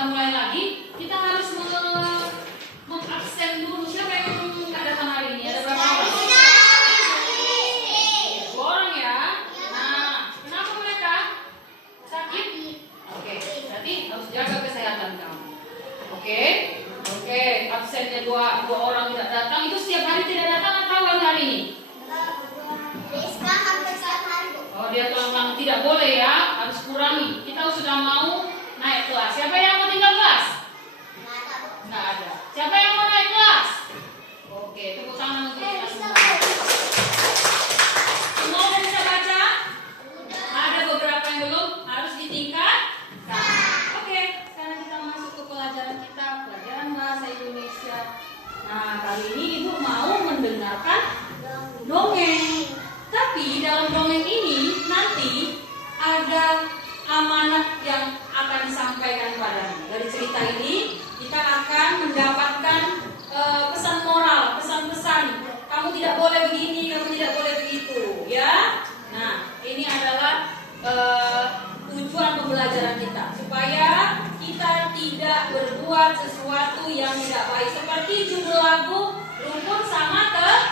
kita mulai lagi, kita harus mengabsen dulu. Siapa yang nggak datang hari ini? Ada berapa orang? 2 orang ya. Nah, kenapa mereka sakit? Oke, berarti harus jaga kesehatan kamu. Oke, absennya dua orang tidak datang. Itu setiap hari tidak datang atau baru hari ini? Oh, dia bilang tidak boleh ya, harus kurangi. Kita sudah mau naik kelas. Siapa yang mau tinggal kelas? Nggak ada. Siapa yang mau naik kelas? Oke, tepuk tangan untuk kita semua. Semua udah bisa baca? Ada beberapa yang belum, harus ditingkatkan. Oke, sekarang kita masuk ke pelajaran kita, pelajaran bahasa Indonesia. Nah, kali ini Ibu mau mendengarkan dongeng. Tapi dalam dongeng ini nanti ada amanat yang akan disampaikan padamu. Dari cerita ini kita akan mendapatkan pesan moral, pesan-pesan. Kamu tidak boleh begini, kamu tidak boleh begitu, ya. Nah, ini adalah tujuan pembelajaran kita supaya kita tidak berbuat sesuatu yang tidak baik. Seperti judul lagu Rumput sama Teman,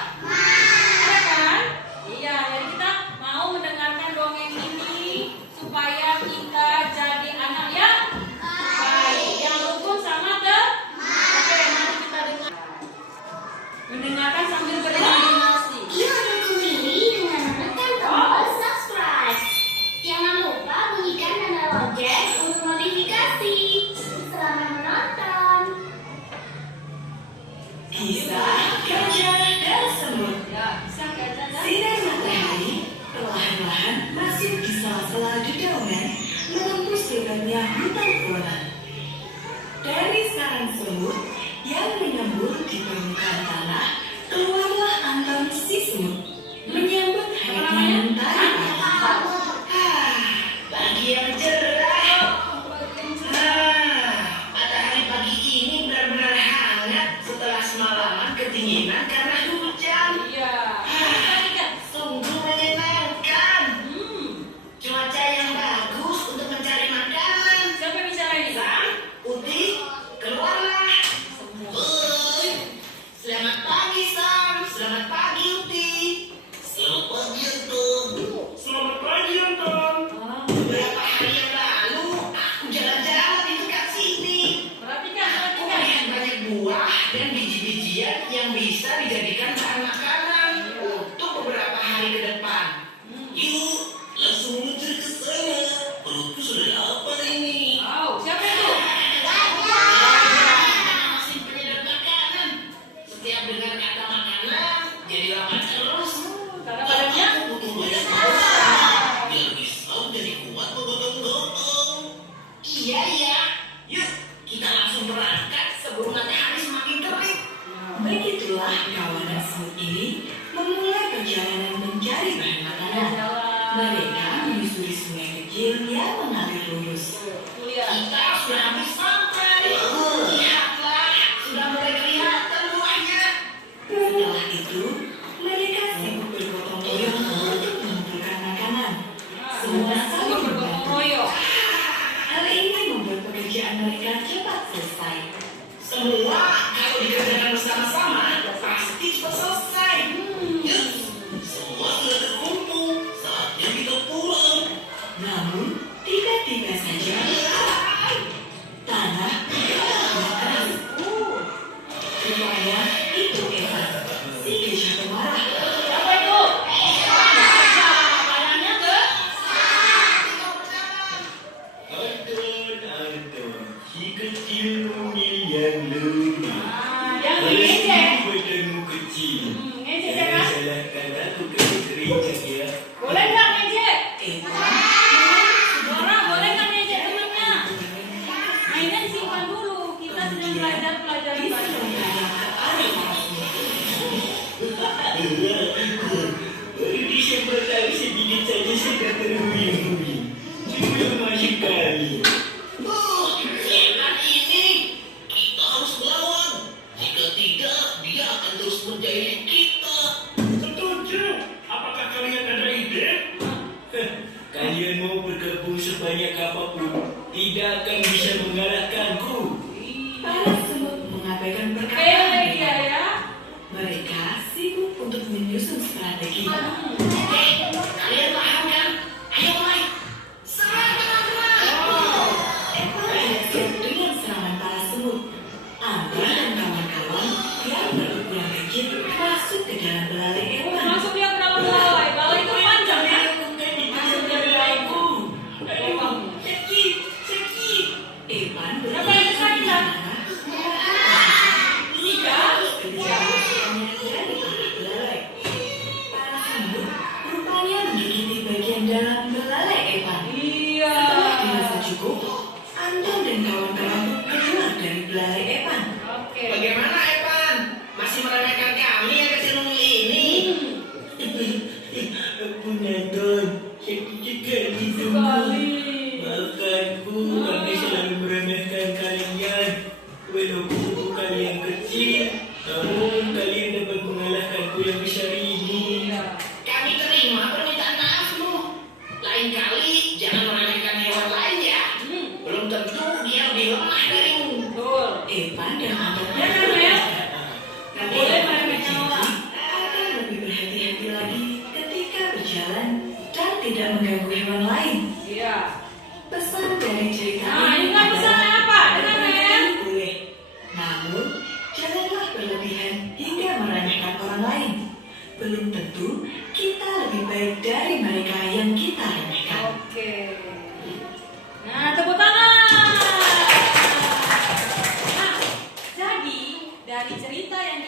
kan? Iya, jadi kita mau mendengarkan dongeng ini supaya kita jadi anak yang baik, yang rukun sama teman. Oke, mari kita dengar. Mendengarkan sambil berimajinasi. Ini dengan menekan tombol subscribe. Jangan lupa bunyikan tanda lonceng untuk notifikasi. Selamat menonton. Kisah Gajah dan Semut. Ya, bisa gajah dan Sinar matahari perlahan-lahan masuk di sela-sela dedaunan menembus lebarnya hutan polan. Dari sarang semut yang menyembur di permukaan tanah, keluarlah Anton si semut menyambut hangatnya mentari pagi. Pagi yang cerah. Matahari pagi ini benar-benar hangat setelah semalaman kedinginan karena hujan. iya. Sungguh menyenangkan. Cuaca yang bagus untuk mencari makanan. Siapa yang bicara ini? Sam, Uti, keluarlah. Selamat pagi Sam, selamat pagi Uti. Selamat pagi Anton. Selamat pagi Anton. Beberapa hari yang lalu aku jalan-jalan di dekat sini. Perhatikan. Aku melihat banyak buah dan biji-bijian yang bisa dijadikan bahan makanan untuk beberapa hari ke depan. Yuk, langsung meluncur ke sana. Perutku sudah lapar ini. Wow, siapa itu? Masih penyedap makanan. Setiap dengar kata makanan, jadi lapar terus. Karena badannya Aku butuh banyak makan. Biar bisa jadi kuat menggotong-gotong. Iya. Yuk, kita langsung berangkat sebelum matahari semakin terik. Begitulah kawanan semut ini memulai perjalanan mencari bahan makanan. Mereka menyusuri sungai kecil yang mengalir lurus. lihat. Kita sudah hampir sampai. Lihatlah, sudah mulai kelihatan buahnya. Setelah itu, mereka sibuk bergotong royong untuk mengumpulkan makanan. Semua saling bergotong membantu. royong. Hal ini membuat pekerjaan mereka cepat selesai. Semua kalau dikerjakan bersama-sama pasti cepat selesai. Semua sudah terkumpul, saatnya kita pulang. Namun tiba-tiba saja tanah keras. Rupanya itu Eva, si gajah pemarah. Siapa itu? Badannya ke? Anton, si kecil mungil yang lemah. Yang ngejek. Badanmu kecil. Ngejek ya kan? Salahkan aku kena terinjak ya. Boleh nggak ngejek? Eva Orang boleh nggak ngejek temannya? Mainnya disimpan dulu. Kita sedang belajar pelajaran baru. Baru disemprot tahu sedikit saja sudah terhuyung-huyung. Cuma sekali. Setan ini kita harus melawan. Jika tidak, dia akan terus menjahili kita. Setuju. Apakah kalian ada ide? Kalian mau bergabung sebanyak apapun, tidak akan bisa mengalahkanku. Evan Siapa yang besar kita? Tiga. Para semut rupanya menggigiti bagian dalam belalai Evan. Iya. Setelah dirasa cukup, Anton dan kawan-kawan keluar dari belalai Evan. Oke. Bagaimana Evan? Masih meremehkan kami yang kecil ini? Ampun Anton, sakit sekali Sekali. Maafkanku, kami selalu meremehkan kalian. Walaupun tubuh kalian kecil, namun kalian dapat mengalahkanku yang besar ini. Iya. Kami terima permintaan maafmu. Lain kali jangan meremehkan hewan lain ya. Belum tentu dia lebih lemah darimu. Betul. Evan dan Anton Ya kan, Mel? Kami Boleh meremehkan orang. akan lebih berhati-hati lagi ketika berjalan dan tidak mengganggu hewan lain. Iya. Pesan dari cerita Nah, ini kan pesannya apa? Dengar, Mel? boleh. Namun, janganlah berlebihan hingga meremehkan orang lain. Belum tentu kita lebih baik dari mereka yang kita remehkan. Oke. Nah, tepuk tangan. Nah, jadi dari cerita yang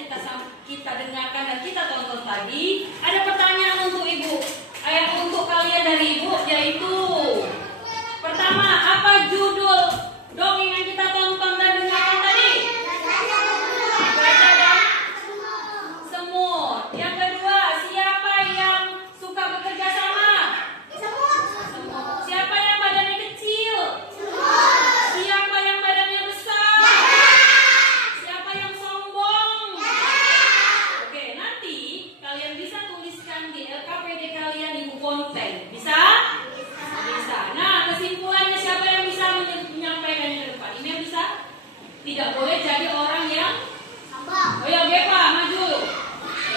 kita dengarkan dan kita tonton tadi, ada pertanyaan untuk ibu, untuk kalian dari ibu, yaitu pertama, apa judul dongeng yang kita tonton dan dengarkan tadi? Gajah dan semut. Yang kedua, siapa yang suka bekerja sama? Semut. Siapa yang badannya kecil? Siapa yang badannya besar? Siapa yang sombong? Oke, nanti kalian bisa tuliskan di LKPD kalian di buku konten. Bisa? Bisa. Nah, kesimpulannya siapa yang bisa menyampaikannya ke depan? Ini yang bisa? Tidak boleh jadi orang yang oh ya, Gepa, maju.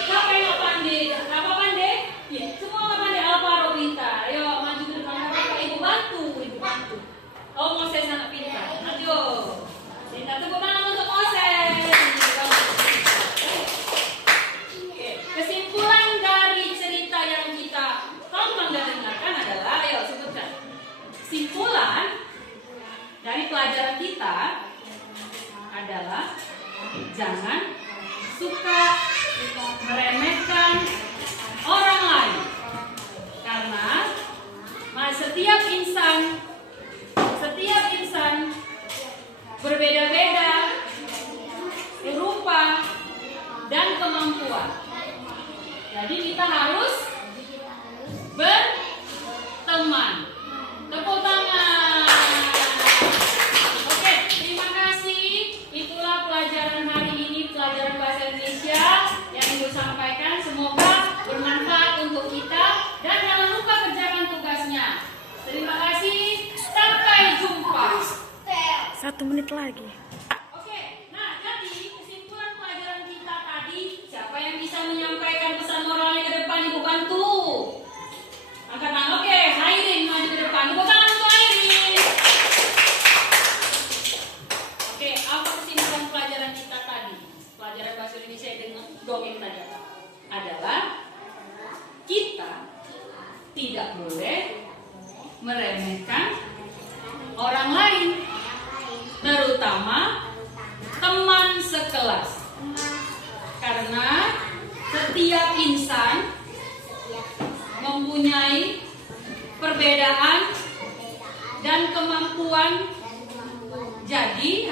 Siapa yang nggak pandai? Apa pandai? Ya, semua nggak pandai. Alvaro pintar. Ayo maju ke depan. Apa ibu bantu? Ibu bantu. Oh, Moses anak pintar. Maju. Pintar, tepuk tangan untuk Moses. Oke, kesimpulan dari cerita yang kita tonton dan dengarkan adalah, ayo sebutkan. Kesimpulan dari pelajaran kita adalah jangan suka meremehkan orang lain, karena setiap insan berbeda-beda rupa dan kemampuan. Jadi kita harus berteman. Tepuk tangan. Oke, terima kasih. Itulah pelajaran hari ini, pelajaran bahasa Indonesia yang Ibu sampaikan. Semoga bermanfaat untuk kita dan jangan lupa kerjakan tugasnya. Terima kasih. Sampai jumpa. 1 menit lagi. Oke, nah jadi kesimpulan pelajaran kita tadi, siapa yang bisa menyampaikan pesan moralnya ke depan, Ibu bantu. Angkat tangan. Oke, Hairin maju ke depan. Tepuk tangan untuk Hairin. Oke, apa kesimpulan pelajaran kita tadi? Pelajaran bahasa Indonesia dengan dongeng tadi adalah kita tidak boleh meremehkan orang lain, terutama teman sekelas, karena setiap insan mempunyai perbedaan dan kemampuan. Jadi